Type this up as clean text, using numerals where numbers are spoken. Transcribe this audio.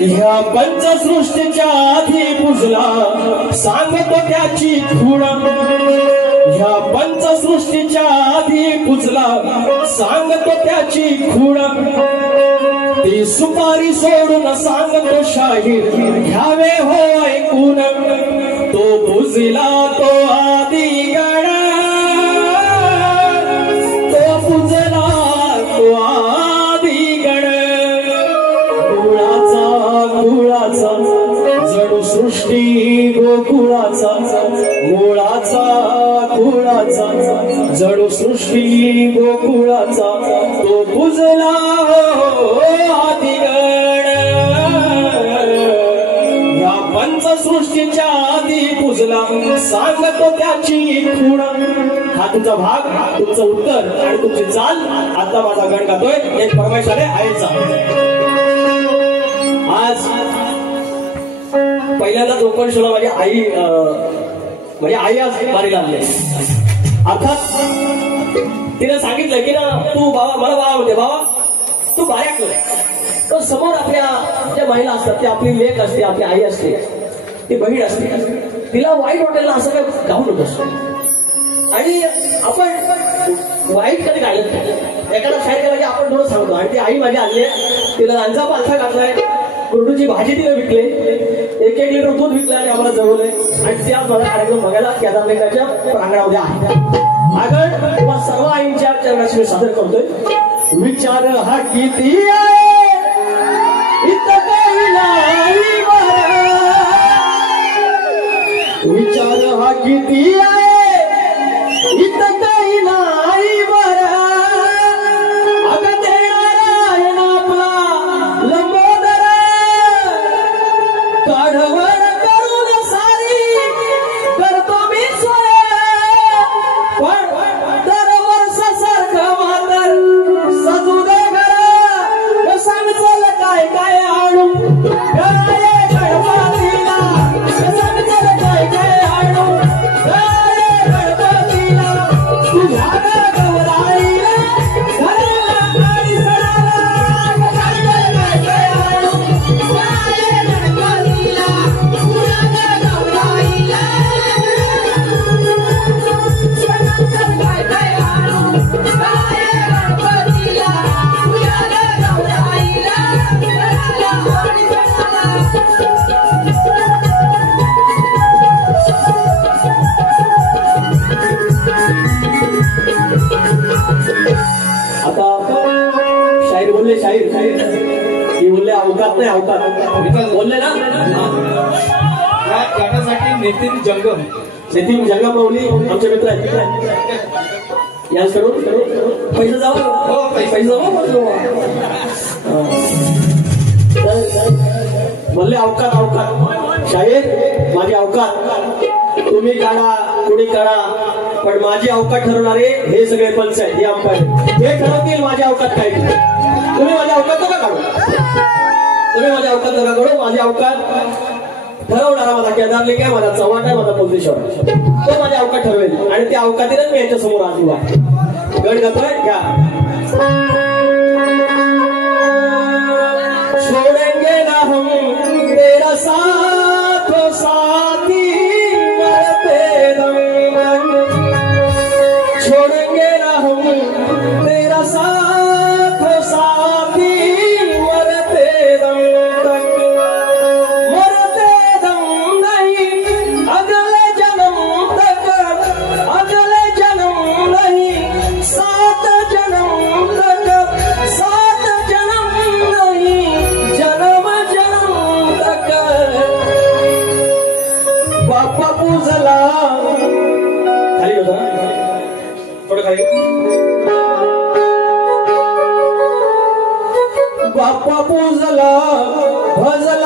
ह्या पंचसृष्टीच्या आधी पुजला सांगतो त्याची खूण ह्या पंचसृष्टीच्या आधी पुजला सांगतो त्याची खूण ती सुपारी सोडून सांगतो शाहीर घ्यावे हो ऐकून तो पुजला तो आदी गण तो पुजला तो आदी गण कुळाचा जणू सृष्टी गोकुळाचा मुळाचा कुळाचा जणू सृष्टी गोकुळाचा तो पुजला आदिगण या पंचसृष्टीच्या आधी पुजला सांगतो त्याची खूण हा तुमचा भाग तुमचं उत्तर आणि तुमची चाल आता माझा गण गातोय एक परमेश्वरे आईचा आज पहिल्यांदा ओपन शोला माझी आई आज बारीला आणले अर्थात तिने सांगितलं की ना तू बाबा मला बाबा होते बाबा तू बाऱ्या कर तर समोर आपल्या ज्या महिला असतात त्या आपली लेक असते आपली आई असते ती बहीण असते तिला वाईट वाटेल असं काय गाऊ नकोस आणि आपण वाईट कधी काढलं एखादा शाळेत म्हणजे आपण थोडं सांगतो आणि ती आई माझी आणली तिला लांजा पालथा घातलाय कुरडूची भाजी तिने विकले एक लिटर दूध विकलं आणि आम्हाला जवळले आणि त्या माझा कार्यक्रम बघायला केदारनाथाच्या प्रांगणामध्ये आहे आगळ तुम्हा सर्व आईंच्या चरणाशी सादर करतोय विचार हा किती विचार हा किती इथं काही नाही बरा अगं देणारा आपला लंबोदर काढवण करून सारी करतो मी सोय पण दर वर्षासारखं मातर सजू दे घर सांग चल काय काय आणू अवकात नाही अवकात बोलले ना या गटासाठी नितीन जंगम माऊली आमचे मित्र आहेत या करून पैसे जावा हो पैसे जावा बोलले अवकात शाहीर माझी अवकात तुम्ही काढा कुणी काढा पण माझी अवकात ठरवणारे हे सगळे पंच आहेत हे अंपायर हे ठरवतील माझी अवकात काय तुम्ही माझ्या अवकात नका काढू तुम्ही माझ्या अवकात नका काढू माझी अवकात ठरवणारा माझा केदारली काय माझा चव्हाण आहे माझा पोल्ट्रीश्वर तो माझ्या अवकात ठरवेल आणि त्या अवकातीनच मी यांच्या समोर आज उभा गड करतोय घ्या छोडेंगे ना हम तेरा साथ साथी मरते दम छोडेंगे ना हम तेरा साथ साथी मरते दम तक मरते दम नहीं अगले जन्म नहीं सात जन्म तक सात जन्म नहीं जन्म तक बाप्पा पूजला खाली होता थोडं खाली बाप्पा पूजला भजला